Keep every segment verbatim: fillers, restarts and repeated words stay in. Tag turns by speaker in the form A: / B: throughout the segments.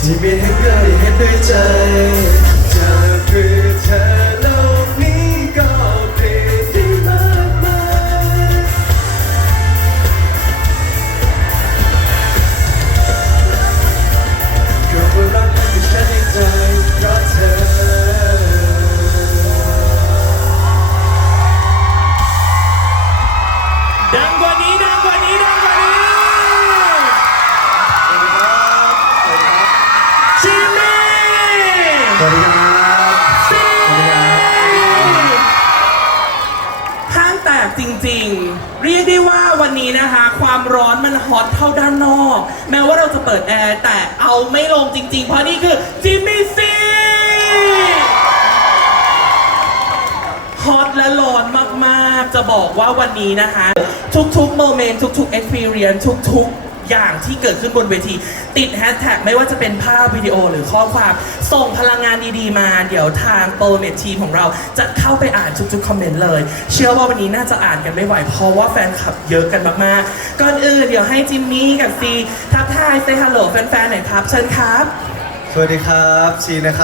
A: ที่ไม่เห็นเลยเห็นด้วยใจจะเพื่อเธอเหล่านี้ก็เปลี่ยนได้มากมายก็ว่ารักที่ฉันในใจเพราะเธอ
B: ดังกว่านี้ดังกว่านี้ดังกว่านี้จิมมี่
A: สวัสดีครับสวัสดีครับ
B: ห้างแตกจริงๆเรียกได้ว่าวันนี้นะคะความร้อนมันฮอตเท่าด้านนอกแม้ว่าเราจะเปิดแอร์แต่เอาไม่ลงจริงๆเพราะนี่คือจิมมี่ซีฮอตและร้อนมากๆจะบอกว่าวันนี้นะคะทุกๆโมเมนต์ทุกๆ experience ทุกๆอย่างที่เกิดขึ้นบนเวทีติดแฮชแท็กไม่ว่าจะเป็นภาพวิดีโอหรือข้อความส่งพลังงานดีๆมาเดี๋ยวทางโปรเมททีมของเราจะเข้าไปอ่านทุกๆคอมเมนต์เลยเชื่อว่าวันนี้น่าจะอ่านกันไม่ไหวเพราะว่าแฟนคลับเยอะกันมากๆก่อนอื่นเดี๋ยวให้จิมมี่กับซีทักทายเซฮัลโหลแฟนๆหน่อยครับเชิญครับ
A: สวัสดีครับซีนะครับ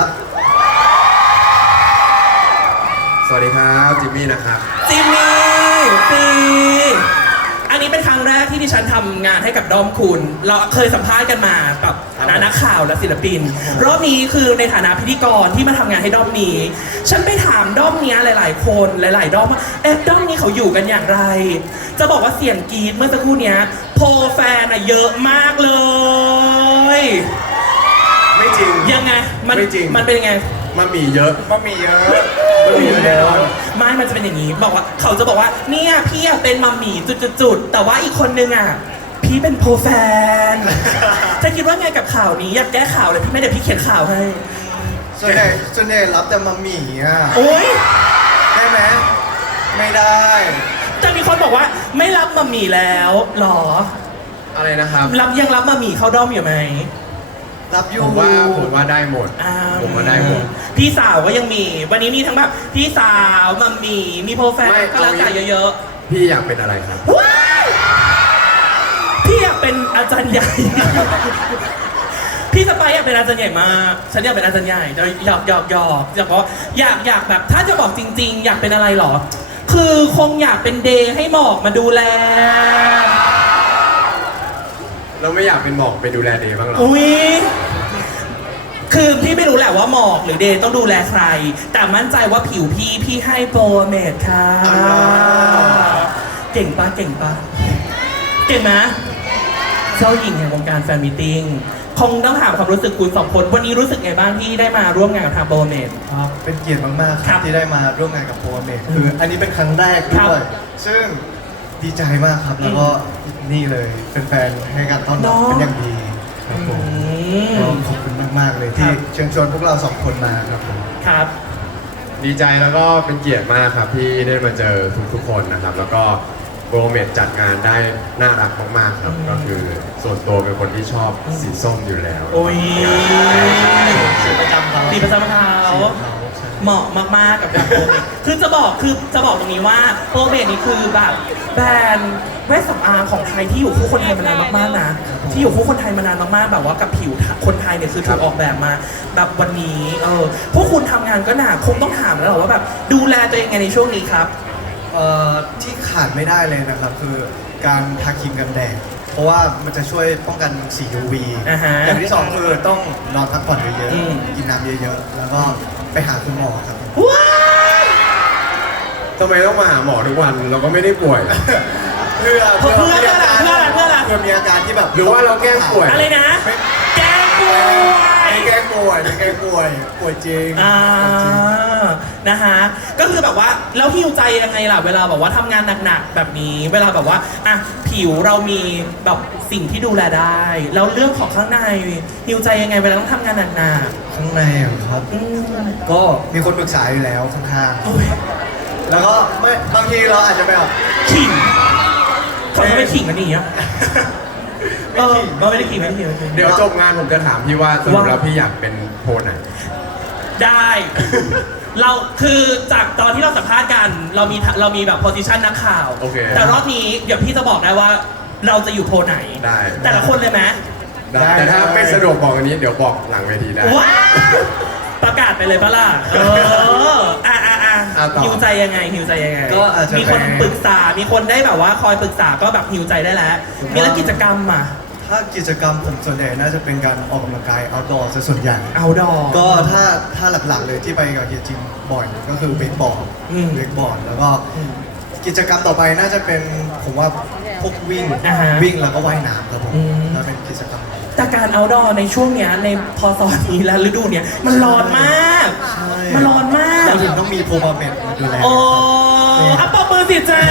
C: สวัสดีครับจิมมี่นะครับ
B: จิมมี่ซีอันนี้เป็นครั้งแรกที่ดิฉันทำงานให้กับด้อมคุณ เราเคยสัมภาษณ์กันมากับฐานะนักข่าวและศิลปินรอบนี้คือในฐานะพิธีกรที่มาทำงานให้ด้อมนี้ ฉันไปถามด้อมนี้หลาย ๆ คนหลายๆด้อมว่าเอ๊ะด้อมนี้เขาอยู่กันอย่างไร จะบอกว่าเสียงกรี๊ดเมื่อสักครู่นี้โพลแฟนอะเยอะมากเลย
C: ไม่จริง
B: ยังไงมัน
C: ไม่จริง
B: มันเป็นยังไง
C: มันมีเยอะ
A: มันมีเยอะ
C: มันมีเยอะแน่นอน
B: ไม่มันจะเป็นอย่างนี้บอกว่าเขาจะบอกว่าเนี่ยพี่อะเป็นมัมหมี่จุดๆๆแต่ว่าอีกคนนึงอ่ะพี่เป็นโปรแฟน จะคิดว่าไงกับข่าวนี้อยากแก้ข่าวเลยพี่ไม่เดี๋ยวพี่เขียนข่าวให้
A: ส่วนใหญ่ส่วนใหญ่รับแต่มาหมี่อ่ะ
B: โอ๊ย
A: ได้ไหมไม่ได้
B: จะมีคนบอกว่าไม่รับมัมหมี่แล้วหรอ
C: อะไรนะครับ
B: รับยังรับมัมหมี่เข้าด้อมอยู่ไหม
A: รับอยู่
C: ผมว่าผมว่าได้หมด
B: อ่า
C: ผมว่าได้หมด
B: พี่สาวก็ยังมี วันนี้มีทั้งแบบพี่สาวมัมหมี่มีโปรแฟน
C: ไม่
B: ก็แล้วแต่
C: เอาอย่าง
B: เยอะ
C: พี่อยากเป็นอะไรครับ
B: ๆว้ายพี่อยากเป็นอาจารย์ใหญ่ พี่สไปร์อยากเป็นอาจารย์ใหญ่มากฉันอยากเป็นอาจารย์ใหญ่หยอกหยอกหยอกอยากบอกอยากอยากแบบถ้าจะบอกจริง ๆ อยากเป็นอะไรหรอ คือคงอยากเป็นเดย์ให้หมอกมาดูแล
C: เราไม่อยากเป็นหมอกไปดูแลเดย์บ้างเหรอ
B: อุ้ยคือพี่ไม่รู้แหละว่าหมอกหรือเดย์ต้องดูแลใคร แต่มั่นใจว่าผิวพี่พี่ให้โปรเมทค่ะ เก่งปะเก่งปะเก่งไหมเจ้าหญิงแห่งวงการแฟนมิทติ้งคงต้องถามความรู้สึกคุณสองคนวันนี้รู้สึกไงบ้างที่ได้มาร่วมงานกับทางโปรเมท
A: ครับเป็นเกียรติมากๆค
B: ครั
A: รับบ ที่ได้มาร่วมงานกับโปรเมทคืออันนี้เป็นครั้งแรก
B: ครั
A: ด้
B: บ
A: วยซึ่งดีใจมากครับแล้วก็นี่เลยเป็นแฟนให้การต้อนรับ
B: เนาะ
A: เป็นอย่างดีครับผม
B: อืม
A: ก็ขอบคุณมากๆเลย
B: ครั
A: ที่
B: บ
A: เชิญชวนพวกเราสองคนมาครับผม
B: ครับ
C: ดีใจแล้วก็เป็นเกียรติมากครับที่ได้มาเจอทุกๆคนนะครับ แล้วก็โปรเมทจัดงานได้น่ารักมากๆครับ ก็คือส่วนตัวเป็นคนที่ชอบสีส้มอยู่แล้ว
B: โอ้ย
A: สีประจำเขา
B: สีประจำเขา
A: สีของเขาใช่
B: เหมาะมากๆกับการโปรเมทคือจะบอกคือจะบอกตรงนี้ว่าโปรเมทนี่คือแบบแบรนด์เวชสำอางของไทยที่อยู่คู่คนไทยมานานมากๆนะที่อยู่คู่คนไทยมานานมากๆแบบว่ากับผิวคนไทยเนี่ยคือถูกออกแบบมาแบบวันนี้เออพวกคุณทำงานก็หนักคงต้องถามแล้วเหรอว่าแบบดูแลตัวเองไงในช่วงนี้ครับ
A: เอ่อที่ขาดไม่ได้เลยนะครับคือการทาครีมกันแดดเพราะว่ามันจะช่วยป้องกันสี ยู วี
B: อ่าฮะ
A: อย่างที่สองคือต้องนอนพักผ่อนเยอะ
B: อืม
A: ๆกินน้ำเยอะๆแล้วก็ไปหาคุณหมอครับ
B: ว้าย
C: ทำไมต้องมาหาหมอทุกวัน เราก็ไม่ได้ป่วย
A: เพื่อ
B: เพื่อเพื่ออะไรเพื่ออะไรเพื่ออะไร
A: เพื่อมีอาการที่แบบ
C: หรือว่าเราแกล้งป่วย
B: อะไรนะ แกป่วย
A: ไม่แก้ป่วยไม่แก้ป่วยป่วยจริง
B: อ่า นะฮะ ก็คือแบบว่าแล้วฮิวใจยังไงล่ะ เวลาแบบว่าทำงานหนักๆแบบนี้ เวลาแบบว่าอ่ะผิวเรามีแบบสิ่งที่ดูแลได้ แล้วเรื่องของข้างในฮิวใจยังไงเวลาต้องทำงานหนัก
A: ข้างในเหรอครับ
B: ๆอืม
A: ก็มีคนปรึกษาอยู่แล้วข้าง
B: โอ้ย
A: ๆแล้วก็ไม่บางทีเราอาจจะไปแบบ
B: ขิงเขาจะไม่ขิงกันนี่อ่ะเออ
A: ขิง
B: เราไม่ได้ขิงไม่ได้ขิงไม่ได้ขิง
C: เดี๋ยวจบงานผมจะถามพี่ว่าสรุปแล้วพี่อยากเป็นโพลไหน
B: ได้ เราคือจากตอนที่เราสัมภาษณ์กัน เรามีเรามีแบบโพสิชันนักข่าว
C: โอเค
B: แต่รอบนี้เดี๋ยวพี่จะบอกได้ว่าเราจะอยู่โพลไหน
C: ได้
B: แต่ละคนเลยไหม
C: ได้แต่ถ้าไม่สะดวกบอกอันนี้เดี๋ยวบอกหลังเวทีได้
B: ว้าวประกาศไปเลยปะล่ะเอออ่ะอ่ะอ่ะ
C: อ่ะต่อ
B: หิวใจยังไงหิวใจยังไง
A: ก็อาจจะ
B: มีคน
A: ไป
B: ปรึกษา มีคนได้แบบว่าคอยปรึกษาก็แบบหิวใจได้แล้ว มีแล้วกิจกรรมอ่ะ
A: ถ้ากิจกรรมผมส่วนใหญ่น่าจะเป็นการออกกำลังกาย outdoor ซะส่วนใหญ่
B: เอาดอ
A: ก็ถ้าถ้าหลักๆเลยที่ไปกับเฮียจิมบ่อยก็คือเวกบอร์ด
B: อืม
A: เวกบอร์ดแล้วก็
B: อืม
A: กิจกรรมต่อไปน่าจะเป็นผมว่าพวกวิ่ง
B: อ่าฮะ
A: วิ่งแล้วก็ว่ายน้ำครับผม
B: อืม
A: ถ้าเป็นกิจกรรม
B: แต่การเอาดอในช่วงเนี้ยในพอสอนนี้และฤดูเนี้ยมันร้อนมาก
A: ใช่
B: มันร้อนมาก
A: เราถึงต้องมีโพมาเมนดูแล
B: โอ้
A: นี่
B: อัปปมือสิจ้า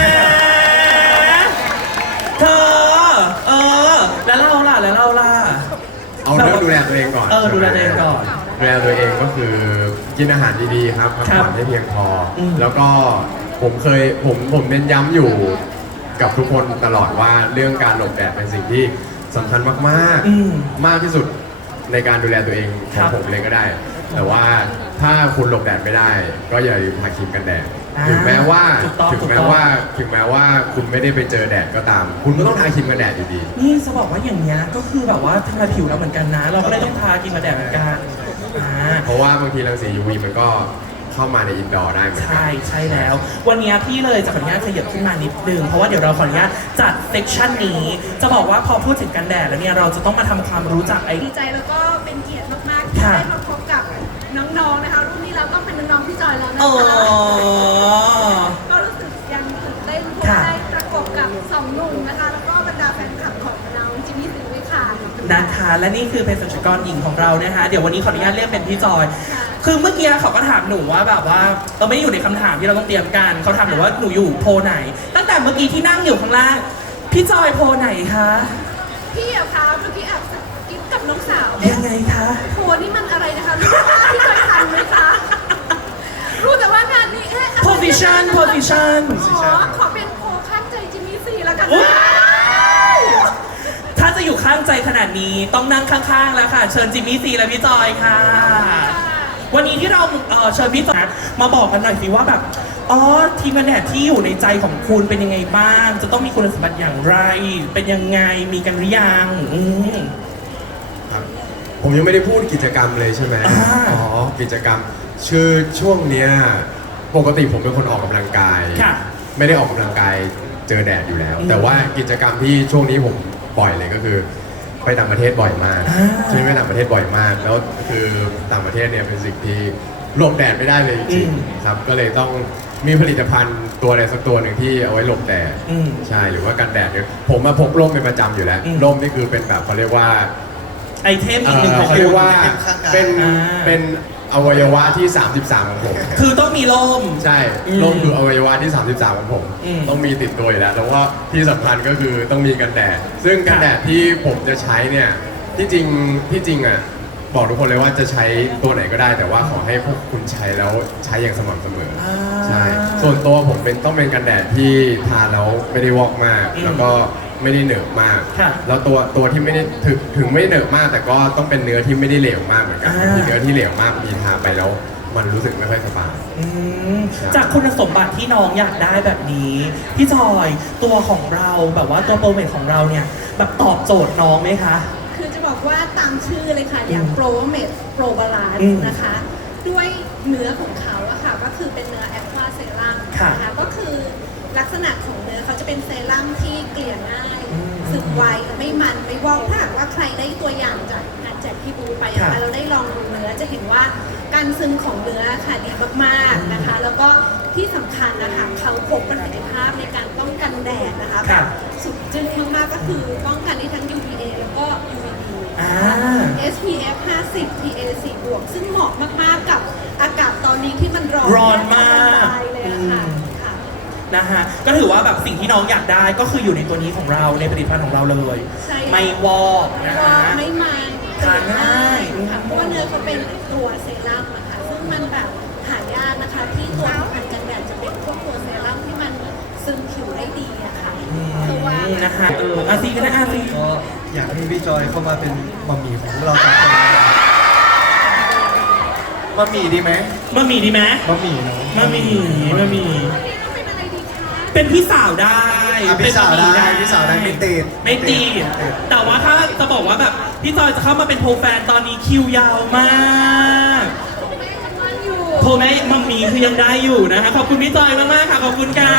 B: เธอ เออ แล้วเราล่ะ แล้วเราล่ะ
C: เอาเรื่องดูแลตัวเองก่อน
B: เออดูแลตัวเองก่อน
C: ดูแลตัวเองก็คือกินอาหารดีๆครับพัก
B: ครับ
C: ผ่อนให้เพียงพออ
B: ม
C: แล้วก็ผมเคยผมผมเน้นย้ำอยู่กับทุกคนตลอดว่าเรื่องการหลบแดดเป็นสิ่งที่สำคัญมาก
B: อืม
C: ๆ มากที่สุดในการดูแลตัวเองข
B: ครั
C: อง
B: บ
C: ผมเลยก็ได้ แต่ว่าถ้าคุณหลบแดดไม่ได้ ก็อย่าลืมทาครีมกันแดด
B: อ่า
C: ถึงแม้ว่า
B: ถูกต้อง
C: ถึง
B: ถูก
C: แม้
B: ต้อง
C: ว่าถึงแม้ว่าคุณไม่ได้ไปเจอแดดก็ตาม คุณก็ต้องทาครีมกันแดดอยู่ดี
B: นี่จะบอกว่าอย่างเงี้ยก็คือแบบว่าทำลายผิวเราเหมือนกันนะ เราก็เลยต้องทากินมาแดดเหมือนกันอ่า
C: เพราะว่าบางทีรังสี ยู วี มันก็เข้ามาในอินดอร์ได้เหมือนกั
B: ใช่ใช่แล้ว วันนี้พี่เลยจะขออนุญาตขยับขึ้นมานิดนึงเพราะว่าเดี๋ยวเราขออนุญาตจัดเซกชันนี้ จะบอกว่าพอพูดถึงกันแดดแล้วเนี่ยเราจะต้องมาทำความรู้จักไอ้
D: ดีใจแล้วก็เป็นเกียรติมากๆที่
B: ค่ะ
D: ได้มาพบกับน้องๆนะคะรุ่นนี้เราต้องเป็นน้องๆพี่จอยแล้วนะ
B: อ๋อ
D: คะก็รู้สึกยังตื่นเต้นเพราะ
B: ค่ะ
D: ว่าได้ประกบกับสองหนุ่มนะคะ แล้วก็บรรดาแฟนคลับของเราจิมมี่สิงห์วิค่ะ
B: นะคะและนี่คือเป็นสัชกรหญิงของเรานะคะ เดี๋ยววันนี้ขออนุญาตเรียกเป็นพี่จอย คือเมื่อกี้เขาก็ถามหนูว่าแบบว่าเออไม่ได้อยู่ในคำถามที่เราต้องเตรียมกันเขาถามหนูว่าหนูอยู่โพลไหน ตั้งแต่เมื่อกี้ที่นั่งอยู่ข้างล่างพี่จอยโพลไหนคะ
D: พี่อะคะเมื่อกี้แอบกิ๊บกับน้องสาว
B: ยังไงคะ
D: โพนี่มันอะไรนะคะรู้ว่าพี่จอยทันไหมคะรู้แต่ว่างานนี้เอ๊ะอะไร
B: position position
D: อ๋อขอเป็นโพข้างใจจิมมี่สี่แล้วกัน
B: ว้
D: นะ
B: าวถ้าจะอยู่ข้างใจขนาดนี้ต้องนั่งข้างๆแล้วค่ะ เชิญจิมมี่ซีและพี่จอยค่ะ วันนี้ที่เราเอ่อเชิญพี่จอยมาบอกกันหน่อยสิว่าแบบอ๋อทีมกันแดดที่อยู่ในใจของคุณเป็นยังไงบ้าง จะต้องมีคุณสมบัติอย่างไร เป็นยังไงมีกันหรือยังอืม
C: ครับผมยังไม่ได้พูดกิจกรรมเลยใช่ไหม
B: อ่า
C: อ๋อ กิจกรรมคือช่วงเนี้ยปกติผมเป็นคนออกกำลังกาย
B: ค่ะ
C: ไม่ได้ออกกำลังกายเจอแดดอยู่แล้ว
B: อืม
C: แต่ว่ากิจกรรมที่ช่วงนี้ผมบ่อยเลยก็คือไปต่างประเทศบ่อยมาก
B: อ่า
C: ช่วงนี้ไปต่างประเทศบ่อยมาก แล้วคือต่างประเทศเนี่ยเป็นสิ่งที่หลบแดดไม่ได้เลยจริงๆครับ ก็เลยต้องมีผลิตภัณฑ์ตัวอะไรสักตัวหนึ่งที่เอาไว้หลบแดด
B: อืม
C: ใช่ หรือว่ากันแดดเนี่ยผมมาพกร่มเป็นประจำอยู่แล้ว
B: อืม
C: ร่มนี่คือเป็นแบบเขาเรียกว่า
B: ไอเทมอีกหนึ่งของ
C: เขา
B: คุ
C: เรีย
B: ณ
C: กว่าเป็น
B: อ่า
C: เป็นอวัยวะที่ สามสิบสาม ของผม
B: คือต้องมีลม
C: ใช่
B: อืม
C: ร่มคืออวัยวะที่ สามสิบสาม ของผม
B: อืม
C: ต้องมีติดตัวอยู่แล้วแล้วก็ที่สำคัญก็คือต้องมีกันแดด ซึ่งกันแดดที่ผมจะใช้เนี่ยที่จริงที่จริงอ่ะบอกทุกคนเลยว่าจะใช้ตัวไหนก็ได้ แต่ว่าขอให้พวกคุณใช้แล้วใช้อย่างสม่ำเสมออา ใช่ส่วนตัวผมเป็นต้องเป็นกันแดดที่ทาแล้วไม่ได้วอกมาก
B: อืม
C: แล้วก็ไม่ได้เหนอะมาก
B: ค่ะ
C: แล้วตัวตัวที่ไม่ได้ถึงถึงไม่เหนอะมาก แต่ก็ต้องเป็นเนื้อที่ไม่ได้เหลวมากเหมือนกัน
B: อ่า
C: มีเนื้อที่เหลวมากมีทาไปแล้วมันรู้สึกไม่ค่อยสบาย
B: อืม
C: ใช่
B: จากคุณสมบัติที่น้องอยากได้แบบนี้ พี่จอยตัวของเราแบบว่าตัวโปรเมทของเราเนี่ย แบบตอบโจทย์น้องไหมคะ
D: คือจะบอกว่าตามชื่อเลยค่ะ อย่าง
B: อืม
D: โปรเมดโปรบาลาน
B: อืม
D: ซ์นะคะ ด้วยเนื้อของเขาอะค่ะ ก็คือเป็นเนื้อแอปพลาเซรั่ม
B: ค่ะ
D: นะคะก็คือลักษณะของเนื้อเขาจะเป็นเซรั่มที่เกลี่ยง่าย
B: อืม
D: สึกไวไม่มันไม่วอกถ้าหากว่าใครได้ตัวอย่างจากงานแจกพี่บูไปนะ
B: ค่ะ
D: คะเราได้ลองดูเนื้อจะเห็นว่าการซึมของเนื้อค่ะดีมากๆนะคะ แล้วก็ที่สำคัญนะคะเขาพกประสิทธิภาพในการป้องกันแดดนะคะ
B: ค่ะ
D: สุดจึ้งมากๆก็คือป้องกันได้ทั้ง ยู วี เอ แล้วก็ ยู วี บี
B: อ่า
D: เอส พี เอฟ ห้าสิบ พี เอ สี่บวกซึ่งเหมาะมากๆกับอากาศตอนนี้ที่มันร้อน
B: ร้อนมาก
D: แทบจะละลายเลยอะค่ะ
B: อืม
D: ค่ะ
B: นะฮะก็ถือว่าแบบสิ่งที่น้องอยากได้ก็คืออยู่ในตัวนี้ของเราในผลิตภัณฑ์ของเราเลย
D: ใช่
B: ไม่วอก
D: ไม่
B: นะ
D: ว่า
B: ฮะ
D: ไม่มัน
B: ทานง่าย
D: ค่ะเพราะว่าเนื้อเขาเป็นตัวเซรั่มนะคะซึ่งมันแบบหายากนะคะ ที่ตัวผลิตกันแดดจะเป็นพวกตัวเซรั่มที่มันซึมผิวได้ดีอะค่ะเพราะว่า
B: นะคะเอออาซีก็ได้อาซี
A: ก็อยากให้พี่จอยเข้ามาเป็นมัมมี่ของพวกเราสองคนนะครับมัมมี่ดีไหม
B: มะหมี่ดีไหม
A: มัมมี่เนาะ
B: มะหมี่มะหมี่
D: ต้องเป็นอะไรดีคะ
B: เป็นพี่สาวได้
A: อ่ะพี่สาวได้
B: เป็น
A: พี่สาวได้ไม่ติด
B: ไม่ติดแต่ว่าถ้าจะบอกว่าแบบพี่จอยจะเข้ามาเป็นโปรแฟนตอนนี้คิวยาวมากโทรแม่มัมมี่คือยังได้อยู่นะคะขอบคุณพี่จอยมากๆค่ะขอบคุณค่ะ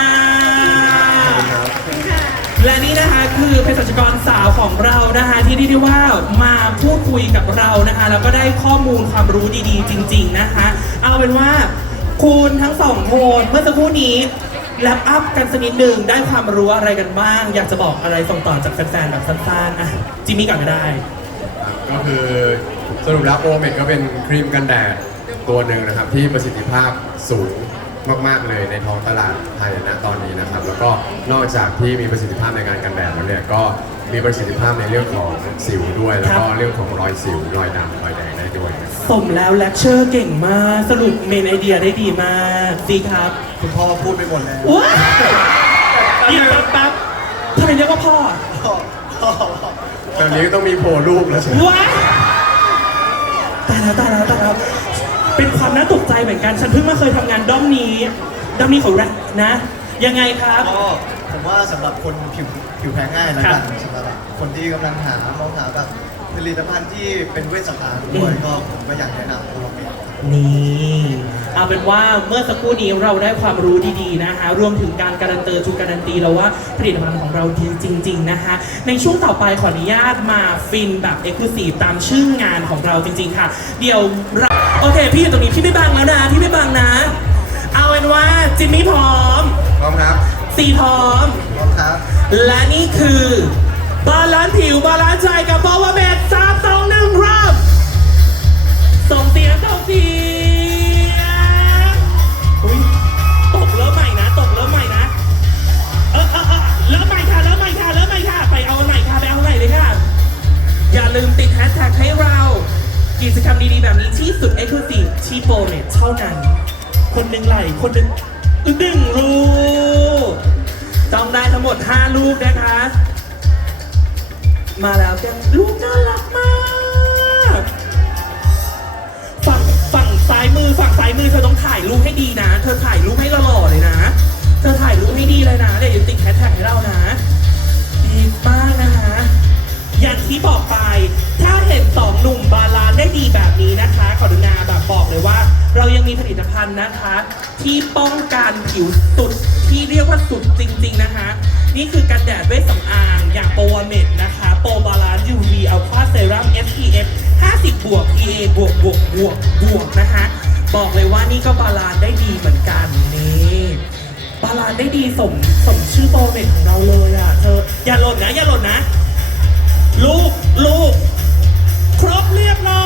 B: และนี่นะคะคือเภสัชกรสาวของเรานะคะที่เรียกได้ว่ามาพูดคุยกับเรานะคะแล้วก็ได้ข้อมูลความรู้ดีๆ จริง ๆนะคะ เอาเป็นว่าคุณทั้งสองคนเมื่อสักครู่นี้แลปอัพกันสักนิดหนึ่งได้ความรู้อะไรกันบ้าง อยากจะบอกอะไรส่งต่อจากแฟนๆแบบสั้นๆอ่ะจิมมี่ก่อนก็ได้
C: ก็คือสรุปแล้วโอเมดก็เป็นครีมกันแดดตัวหนึ่งนะครับที่ประสิทธิภาพสูงมากๆเลยในท้องตลาดไทยณตอนนี้นะครับแล้วก็นอกจากที่มีประสิทธิภาพในการกันแดดแล้วเนี่ยก็มีประสิทธิภาพในเรื่องของสิวด้วย แล้วก็เรื่องของรอยสิวรอยดำรอยแดงได้ด้วยนะครับ
B: สมแล้วเลคเชอร์เก่งมากสรุปเมนไอเดียได้ดีมากดีครับ
A: คุณพ่อพูดไปหมดแล้ว
B: ว้าวเดี๋ยวแป๊บๆทำไมเรียกว่าพ่อ
C: ตอนนี้ก็ต้องมีโพลรูปแล้วใช่ไหม
B: ว้าวตายแล้วตายแล้วตายแล้วเป็นความน่าตกใจเหมือนกัน ฉันเพิ่งมาเคยทำงานด้อมนี้ ด้อมนี้ของแรกนะ ยังไงครับ
A: ก็ผมว่าสำหรับคนผิวผิวแพ้ง่ายแล้ว
B: ครั
A: กับ นสำหรับคนที่กำลังหามองหาแบบผลิตภัณฑ์ที่เป็นเวชสำอางด้วยก็ผมก็อยากแนะนำตัวเอง
B: นี่เอาเป็นว่าเมื่อสักครู่นี้เราได้ความรู้ดีๆนะคะรวมถึงการการันเตอร์จูการันตีแล้วว่าผลิตภัณฑ์ของเราดีจริง ๆนะคะ ในช่วงต่อไปขออนุญาตมาฟินแบบเอ็กซ์คลูซีฟตามชื่องานของเราจริง ๆ ค่ะ เดี๋ยวเราโอเคพี่อยู่ตรงนี้พี่ไม่บังแล้วนะพี่ไม่บังนะ เอาเป็นว่าจิมมี่พร้อม
C: พร้อมครับ
B: ซีพร้อม
A: พร้อมครับ
B: และนี่คือบาลานซ์ผิวบาลานซ์ใจกับบอวเมดสามสองหนึ่งครับส่งเสียงส่งเสียงอุ้ยตกเริ่มใหม่นะตกเริ่มใหม่นะเออเออเออเริ่มใหม่ค่ะเริ่มใหม่ค่ะเริ่มใหม่ค่ะไปเอาอันใหม่ค่ะไปเอาอันใหม่เลยค่ะอย่าลืมติดแฮชแท็กให้เรากิจกรรมดีๆแบบนี้ที่สุดเอ็กซ์คลูซีฟที่โปรเมทเท่านั้นคนหนึ่งไหลคนหนึ่งดึงรูปต้องได้ทั้งหมดห้าลูกนะคะ มาแล้วแกลูกน่ารักมากฝั่งฝั่งซ้ายมือฝั่งซ้ายมือเธอต้องถ่ายรูปให้ดีนะ เธอถ่ายรูปให้หล่อๆเลยนะ เธอถ่ายรูปให้ดีเลยนะเดี๋ยวติดแฮชแท็กให้เรานะดีมากนะคะอย่างที่บอกไปถ้าเห็นสองหนุ่มบาลานซ์ได้ดีแบบนี้นะคะขออนุญาตแบบบอกเลยว่า เรายังมีผลิตภัณฑ์นะคะ ที่ป้องกันผิวสุดที่เรียกว่าสุดจริงๆนะคะ นี่คือกันแดดเวชสำอางอย่างโปรเมดนะคะโปรบาลานซ์ ยู วี อัลฟาเซรั่ม เอส พี เอฟ ห้าสิบ บวก พี เอ บวกบวกบวกบวกนะคะบอกเลยว่านี่ก็บาลานซ์ได้ดีเหมือนกันนี่บาลานซ์ได้ดีสมสมชื่อโปรเมดของเราเลยอ่ะเธออย่าหล่นนะอย่าหล่นนะลูกลูกครบเรียบร้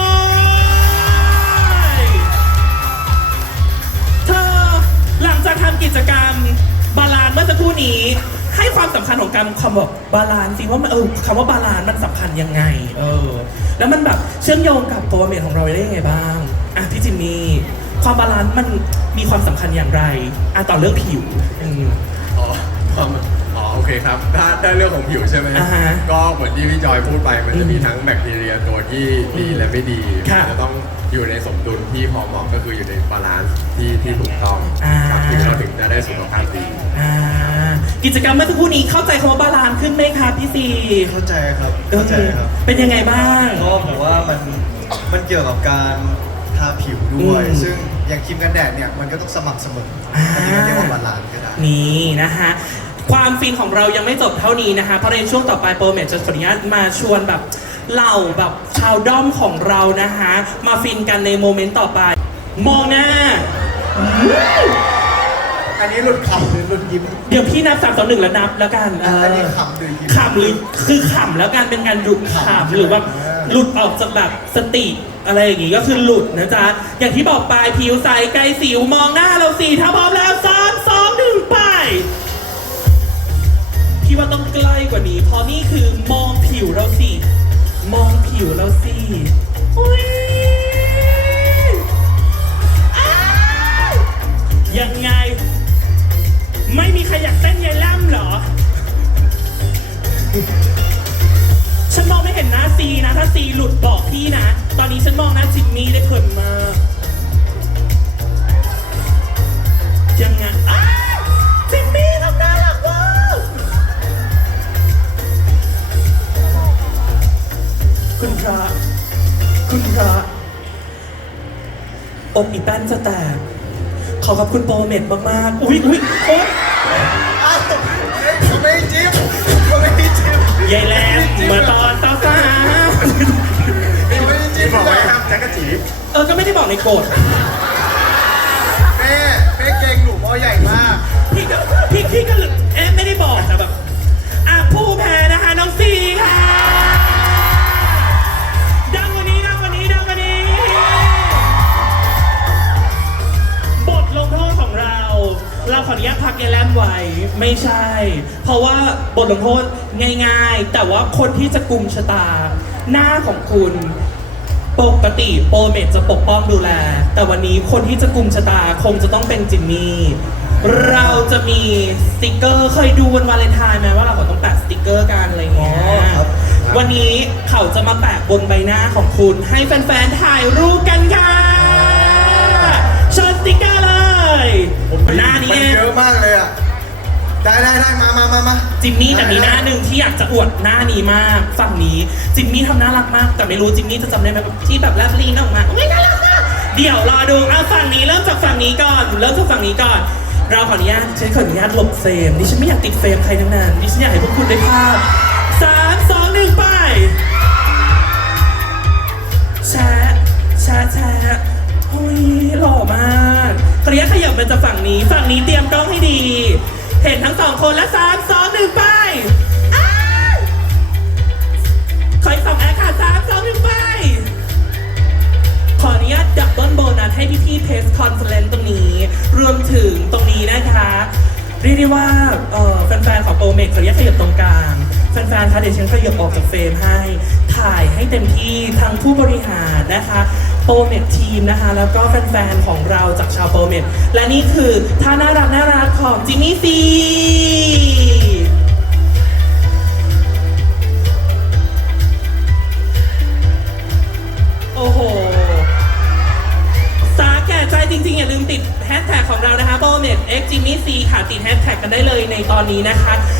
B: อยเธอหลังจากทำกิจกรรมบาลานซ์เมื่อสักครู่นี้ให้ความสำคัญของการคำว่าบาลานซ์สิว่ามันเออคำว่าบาลานซ์มันสำคัญยังไงเออแล้วมันแบบเชื่อมโยงกับโปรเมทของเราได้ยังไงบ้างอ่ะพี่จิมมี่ความบาลานซ์มันมีความสำคัญอย่างไรอ่ะต่อเรื่องผิวอืม
C: อ๋อความอ๋อโอเคครับถ้าถ้าเรื่องของผิวใช่ไหม
B: อ่าฮะ
C: ก็เหมือนที่พี่จอยพูดไปมันจะมีทั้งแบคทีเรียตัวที่ดีและไม่ดี
B: ค่ะ
C: จะต้องอยู่ในสมดุลที่พอเหมาะก็คืออยู่ในบาลานซ์ที่ที่ถูกต้อง
B: อ่า
C: ครับถึงเราถึงจะได้สุขภาพดี
B: อ่ากิจกรรมเมื่อสักครู่นี้เข้าใจคำว่าบาลานซ์ขึ้นไหมคะพี่ซี
A: เข้าใจครับเข้าใจครับ
B: เป็นยังไงบ้าง
A: ก็ผมว่ามันมันเกี่ยวกับการทาผิวด้วย
B: อืม
A: ซึ่งอย่างครีมกันแดดเนี่ยมันก็ต้องสม่ำเสมอ
B: อ่า
A: อันนี้ก็เรียกว่าบาลานซ์ก็ได้
B: นี่นะคะความฟินของเรายังไม่จบเท่านี้นะคะเพราะในช่วงต่อไปโปรเมทจะขออนุญาตมาชวนแบบเหล่าแบบชาวด้อมของเรานะคะมาฟินกันในโมเมนต์ต่อไป มองหน้า
A: อันนี้หลุดขำหรือหลุดยิ้ม
B: เดี๋ยวพี่นับสามสองหนึ่งแล้วนับแล้วกันเ
A: อันนี้ขำหรือยิ้ม
B: ขำหรือคือขำแล้วกันเป็นการหลุดขำหรือว่าหลุดออกจากแบบสติอะไรอย่างงี้ก็คือหลุดนะจ๊ะอย่างที่บอกไปผิวใสไกลสิวมองหน้าเราสี่ถ้าพร้อมแล้วสามสองหนึ่งไปพี่ว่าต้องใกล้กว่านี้เพราะนี่คือมองผิวเราสิมองผิวเราสิอุ๊ยอ้าวยังไงไม่มีใครอยากเต้นยายล่ำเหรอ ฉันมองไม่เห็นหน้าซีนะ ถ้าซีหลุดบอกพี่นะ ตอนนี้ฉันมองหน้าจิมมี่ได้เพลินมากยังไงอ้าวจิมมี่ทำได้เหรออกอีแป้นจะแตกขอขอบคุณโปรเมดมากๆอุ้ยอุ้ยโอ๊ย
A: เขาไม่จิ้มเขาไม่จิ้ม
B: ยายแหลมมาตอนสาว
A: เขาไม่จิ้ม
C: บอกไว้ห้ามแจ็คกะจี
B: ๆเออก็ไม่ได้บอกในโกฎ
A: แม่แม่เก่งหนูพ่อใหญ่มาก
B: พี่ก็พี่พี่ก็เอ๊ะไม่ได้บอกแต่แบบอ่ะผู้แพ้นะคะน้องซีค่ะดังกวันนี้ดังกวันนี้ดังกวันนี้ บทลงโทษของเรา เราขออนุญาตพักแกแลมไว้ไม่ใช่ เพราะว่าบทลงโทษง่ายๆ แต่ว่าคนที่จะกุมชะตา หน้าของคุณปกติโปรเมทจะปกป้องดูแล แต่วันนี้คนที่จะกุมชะตาคงจะต้องเป็นจิมมี่เราจะมีสติกเกอร์เคยดูวันวาเลนไทน์ไหมว่าเราก็ต้องแปะสติกเกอร์กันอะไรเงี้ย
A: อ๋อครับ
B: วันนี้เขาจะมาแปะบนใบหน้าของคุณให้แฟนๆถ่ายรูปกันค่ะเชิญสติกเกอร์เลยหน้านี้
A: มัน
B: เอง
A: เยอะมากเลยอ่ะ ได้ได้ได้มามามามา
B: จิมมี่แต่มีหน้าหนึ่งที่อยากจะอวดหน้านี้มากฝั่งนี้จิมมี่ทำน่ารักมาก แต่ไม่รู้จิมมี่จะจำได้ไหมแบบที่แบบแลบลิ้นออกมาไม่น่ารักนะเดี๋ยวรอดูเอาฝั่งนี้เริ่มจากฝั่งนี้ก่อนเริ่มจากฝั่งนี้ก่อน เราขออนุญาตฉันขออนุญาตหลบเฟรมดิฉันไม่อยากติดเฟรมใครทั้งนั้นดิฉันอยากให้พวกคุณได้ภาพสามสองหนึ่งไปแชะแชะแชะโอ้ยหล่อมากขออนุญาตขยับมาจากฝั่งนี้ฝั่งนี้เตรียมกล้องให้ดี เห็นทั้งสองคนและสามสองหนึ่งไปอ้ายขออีกสองแอคค่ะสามสองหนึ่งไปขออนุญาตดับเบิลโบนัสให้พี่ๆเพสคอนเฟอเรนซ์ตรงนี้ รวมถึงตรงนี้นะคะเรียกได้ว่าเอ่อแฟนๆของโปรเมกขออนุญาตขยับตรงกลางแฟนๆคะเดี๋ยวฉันขยับออกจากเฟรมให้ถ่ายให้เต็มที่ทั้งผู้บริหารนะคะโปรเมกทีมนะคะแล้วก็แฟนๆของเราจากชาวโปรเมกและนี่คือท่าน่ารักน่ารักของจิมมี่ซีโอ้โหสาแก่ใจจริงๆ อย่าลืมติดแฮชแท็กของเรานะคะโปรเมก X Jimmy C ค่ะติดแฮชแท็กกันได้เลยในตอนนี้นะคะ